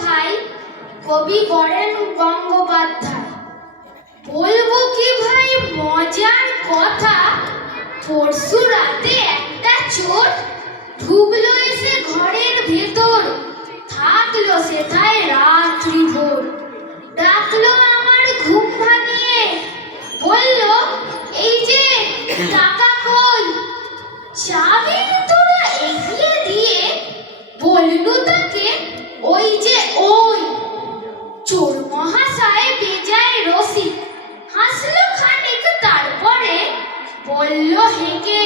ভাই, কবি বরেন গঙ্গোপাধ্যায় বলব কি ভাই, মজার কথা, পরশু রাতে একটা চোর ঢুকলো এসে ঘরের ভেতর, থাকল সেথায় রাত্রি ভোর। ডাকলো আমার ঘুম ভাঙিয়ে, বলল, এই যে, টাকা কই? চাবি তোরা এগিয়ে দিয়ে বললু তাকে ওই যে ওই চোর মহাশয় বেজায় রসি হাসলো খানিক তারপরে বলল হেঁকে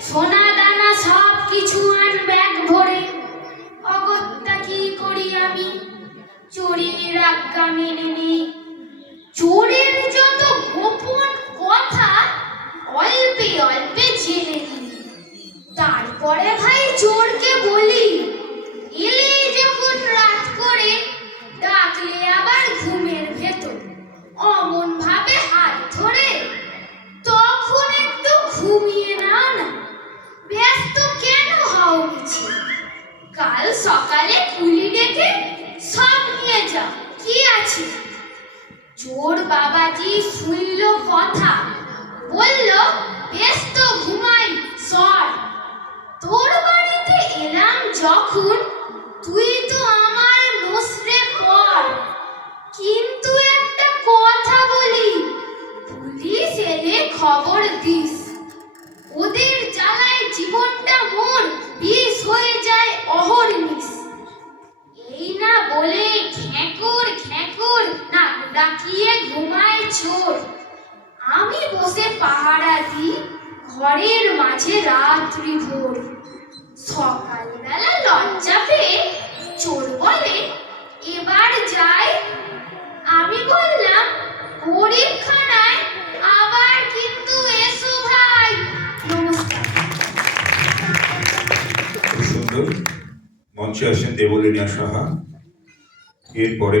সোনা দানা সব কিছু আন ব্যাগ ভরে। অগত্যা কি করি আমি? চুরির আজ্ঞা মেনে নেই ঘুমিয়ে নাও না। ব্যস্ত কেন হও মিছে? কাল সকালে কুলি ডেকে সব নিয়ে যাও। কি আছে? চোর বাবাজি শুনল কথা। বলল বেশ তো ঘুমাই, সর। তোর বাড়িতে এলাম যখন তুই তো আমার নসরে পর। কিন্তু একটা কথা বলি, পুলিশ এলে খবর দিস না ডাকিয়ে ঘুমায় চোর। আমি বসে পাহারা দিই ঘরের মাঝে রাত্রি ভোর। সকালবেলা লজ্জা পেয়ে চোর বলে, এবার যাই। আমি বললাম, গরিবখানায় আবার কিন্তু এসো ভাই। নমস্কার। সুন্দর। মঞ্চে আসেন দেবলীনা সাহা। এরপরে